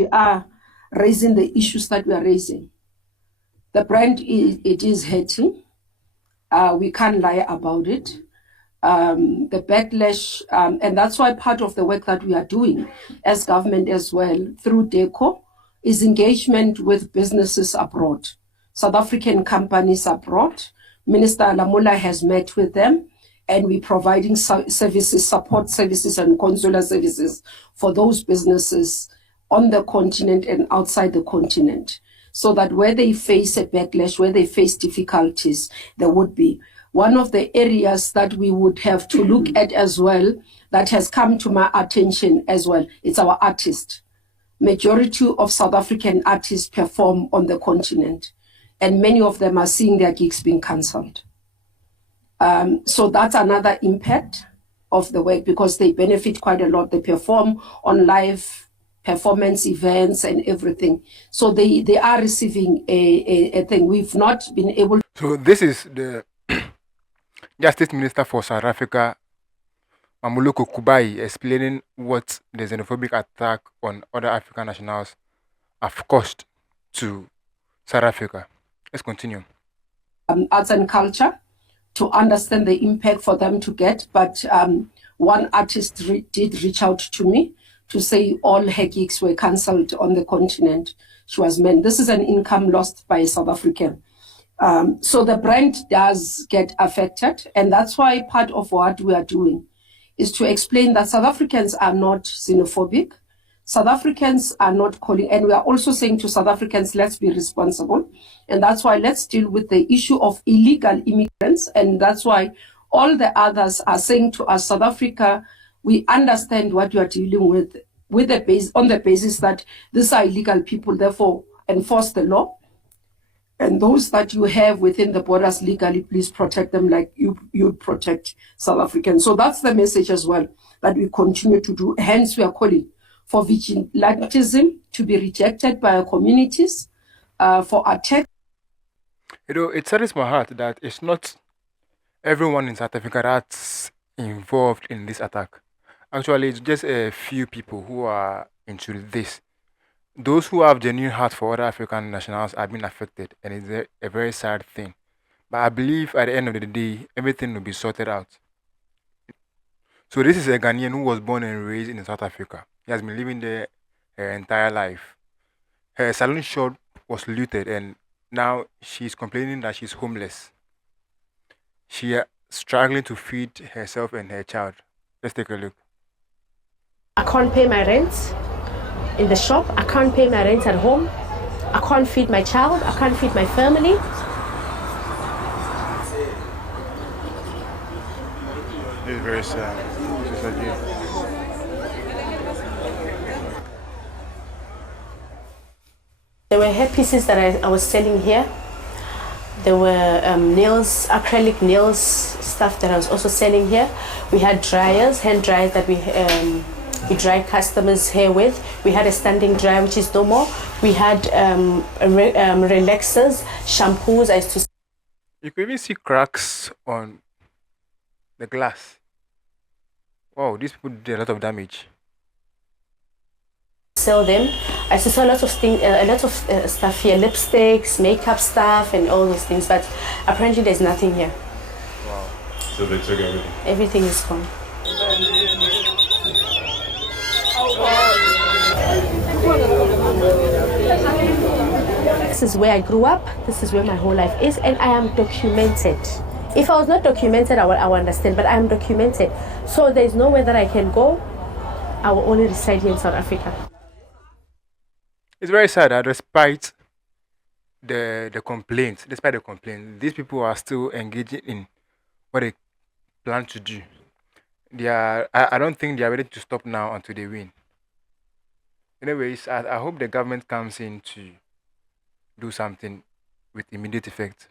we are raising the issues that we are raising. The brand, it is hurting. We can't lie about it. The backlash, and that's why part of the work that we are doing as government as well through DECO is engagement with businesses abroad, South African companies abroad. Minister Lamula has met with them, and we're providing services, support services and consular services for those businesses on the continent and outside the continent, so that where they face a backlash, where they face difficulties, there would be. One of the areas that we would have to look at as well, that has come to my attention as well, it's our artists. Majority of South African artists perform on the continent, and many of them are seeing their gigs being cancelled. So that's another impact of the work, because they benefit quite a lot. They perform on live performance events and everything. So they are receiving a thing. We've not been able. So this is the Justice Minister for South Africa, Mamuluko Kubai, explaining what the xenophobic attack on other African nationals have caused to South Africa. Let's continue. Arts and culture to understand the impact for them to get. But one artist did reach out to me to say all her gigs were cancelled on the continent. She was meant. This is an income lost by a South African. So the brand does get affected. And that's why part of what we are doing is to explain that South Africans are not xenophobic. South Africans are not calling, and we are also saying to South Africans, let's be responsible. And that's why let's deal with the issue of illegal immigrants. And that's why all the others are saying to us, South Africa, we understand what you are dealing with the base, on the basis that these are illegal people, therefore enforce the law. And those that you have within the borders legally, please protect them like you protect South Africans. So that's the message as well that we continue to do. Hence, we are calling for vigilantism to be rejected by our communities, for attack. You know, it saddens my heart that it's not everyone in South Africa that's involved in this attack. Actually, it's just a few people who are into this. Those who have genuine heart for other African nationals are being affected, and it's a very sad thing. But I believe at the end of the day, everything will be sorted out. So this is a Ghanaian who was born and raised in South Africa. He has been living there her entire life. Her salon shop was looted, and now she's complaining that she's homeless. She is struggling to feed herself and her child. Let's take a look. I can't pay my rent in the shop. I can't pay my rent at home. I can't feed my child. I can't feed my family. This is very sad. Just like you. There were hair pieces that I was selling here. There were nails, acrylic nails, stuff that I was also selling here. We had dryers, hand dryers that we dry customers' hair with. We had a standing dryer, which is no more. We had relaxers, shampoos. I used to. You can even see cracks on the glass. Wow, these people did a lot of damage. Sell them. I used to sell a lot of things, stuff here, lipsticks, makeup stuff, and all those things. But apparently, there's nothing here. Wow. So they took everything. Everything is gone. This is where I grew up. This is where my whole life is, and I am documented. If I was not documented, I would understand, but I am documented. So there's nowhere that I can go. I will only reside here in South Africa. It's very sad that despite the complaints, these people are still engaging in what they plan to do. I don't think they are ready to stop now until they win. Anyways, I hope the government comes in to do something with immediate effect.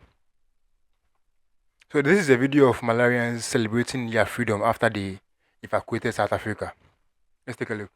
So this is a video of Malarians celebrating their freedom after they evacuated South Africa. Let's take a look.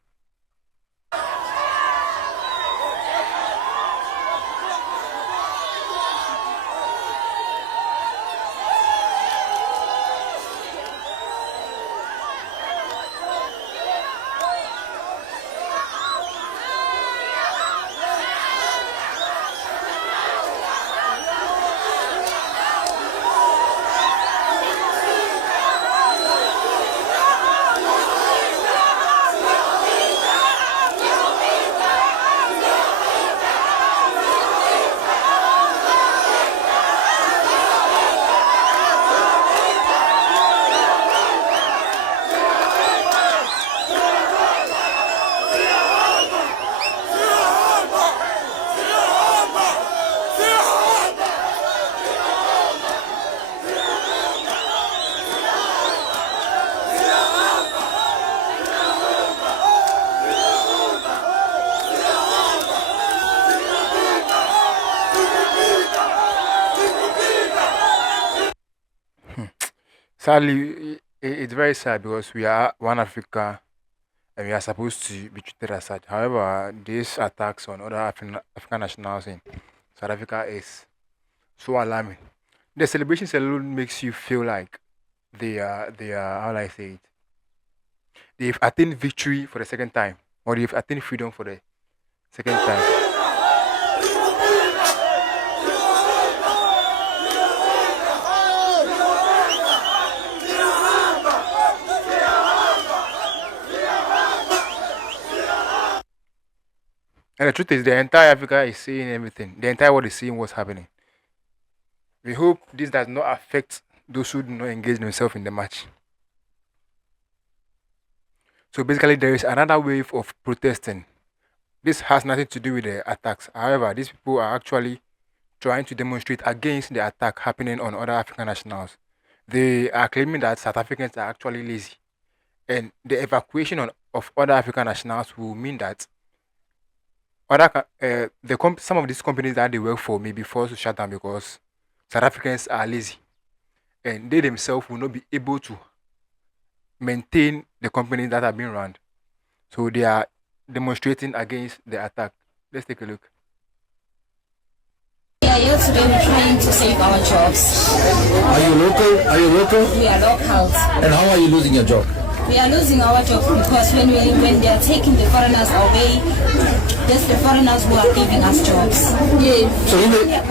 Sadly, it's very sad because we are one Africa and we are supposed to be treated as such. However, these attacks on other African nationals in South Africa is so alarming. The celebrations alone makes you feel like they are how do I say it? They've attained victory for the second time, or they've attained freedom for the second time. And the truth is, the entire Africa is seeing everything. The entire world is seeing what's happening. We hope this does not affect those who do not engage themselves in the match. So basically, there is another wave of protesting. This has nothing to do with the attacks. However, these people are actually trying to demonstrate against the attack happening on other African nationals. They are claiming that South Africans are actually lazy. And the evacuation of other African nationals will mean that some of these companies that they work for may be forced to shut down because South Africans are lazy and they themselves will not be able to maintain the companies that are being run. So they are demonstrating against the attack. Let's take a look. We are here today trying to save our jobs. Are you local? Are you local? We are locals. And how are you losing your job? We are losing our jobs because when they are taking the foreigners away, that's the foreigners who are giving us jobs. Yeah. So We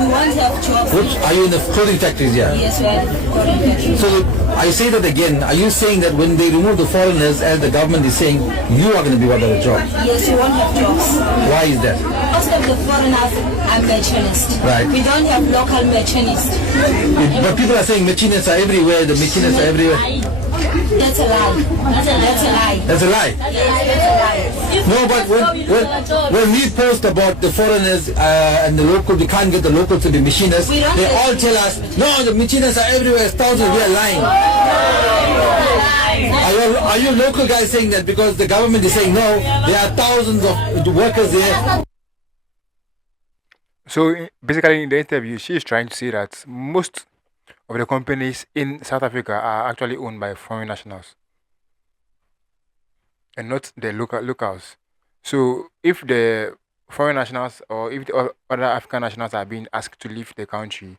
want to have jobs. are you in the clothing factories? Yeah. Yes, we are in the foreign factories. So I say that again. Are you saying that when they remove the foreigners, as the government is saying, you are going to be without a job? Yes, we won't have jobs. Why is that? Most of the foreigners are machinists. Right. We don't have local machinists. But people are saying machinists are everywhere. The machinists are everywhere. That's a lie. That's a lie. That's a lie. Yes, that's a lie. No, but when we post about the foreigners and the local, we can't get the locals to be machinists. We don't They get- all tell us, no, the machinists are everywhere. Thousands, we are lying. Are you local guys saying that because the government is saying no, there are thousands of workers there? So basically, in the interview, she is trying to say that most of the companies in South Africa are actually owned by foreign nationals and not the locals. So if the foreign nationals or if the other African nationals are being asked to leave the country,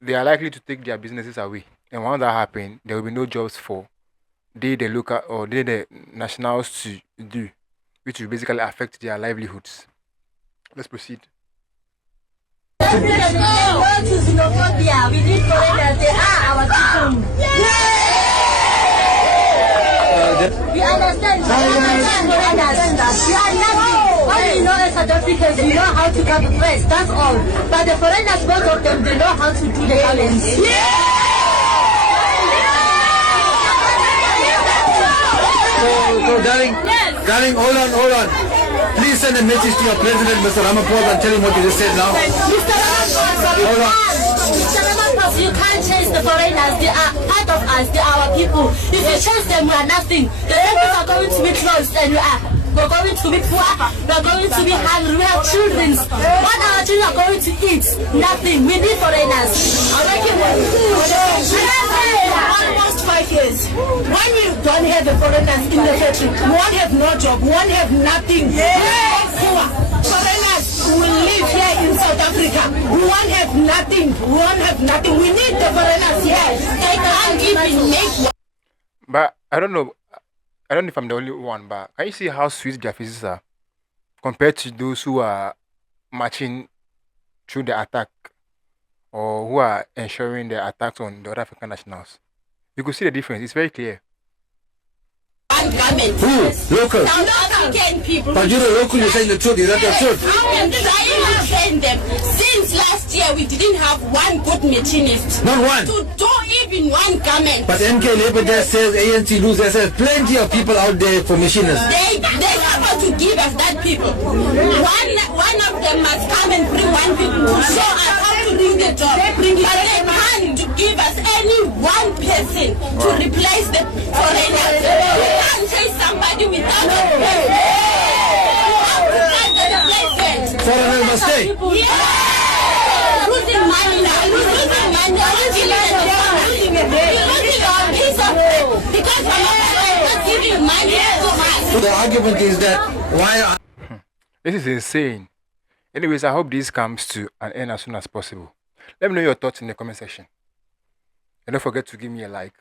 they are likely to take their businesses away. And once that happens, there will be no jobs for the local or the nationals to do, which will basically affect their livelihoods. Let's proceed. No to xenophobia. We need foreigners. They are our people. We understand. We understand that. We are nothing. All we know as South Africans, we know how to come first. That's all. But the foreigners, most of them, they know how to do the balance. So darling, hold on. Please send a message to your president, Mr. Ramaphosa, and tell him what you just said now. Mr. Ramaphosa, you can't change the foreigners. They are part of us. They are our people. If you change them, we are nothing. The temples are going to be closed, and we're going to be poor. We're going to be hungry. We have children. What our children are going to eat? Nothing. We need foreigners. Almost 5 years. When we don't have the foreigners in the factory, we won't have no job. We won't have nothing. Poor. Foreigners will live here in South Africa. We won't have nothing. We won't have nothing. We need the foreigners here. They can't even make. But I don't know if I'm the only one, but can you see how sweet their faces are compared to those who are marching through the attack or who are ensuring the attacks on the other African nationals? You could see the difference. It's very clear. Who? Local. South African people. But you're the local, you're saying the truth. Is that the truth? I am trying to train them. Since last year, we didn't have one good machinist. Not one. To do even one garment. But MK Labour there says, ANC loses, says plenty of people out there for machinists. They supposed to give us that people. One of them must come and bring one people to show us how to do the job. But they can't to give us any one person to replace the foreigners. We can't chase somebody without a pay. Foreigners must stay. Losing money now. Losing money. Losing our Let's give you money. The argument is that why This is insane. Anyways, I hope this comes to an end as soon as possible. Let me know your thoughts in the comment section. And don't forget to give me a like.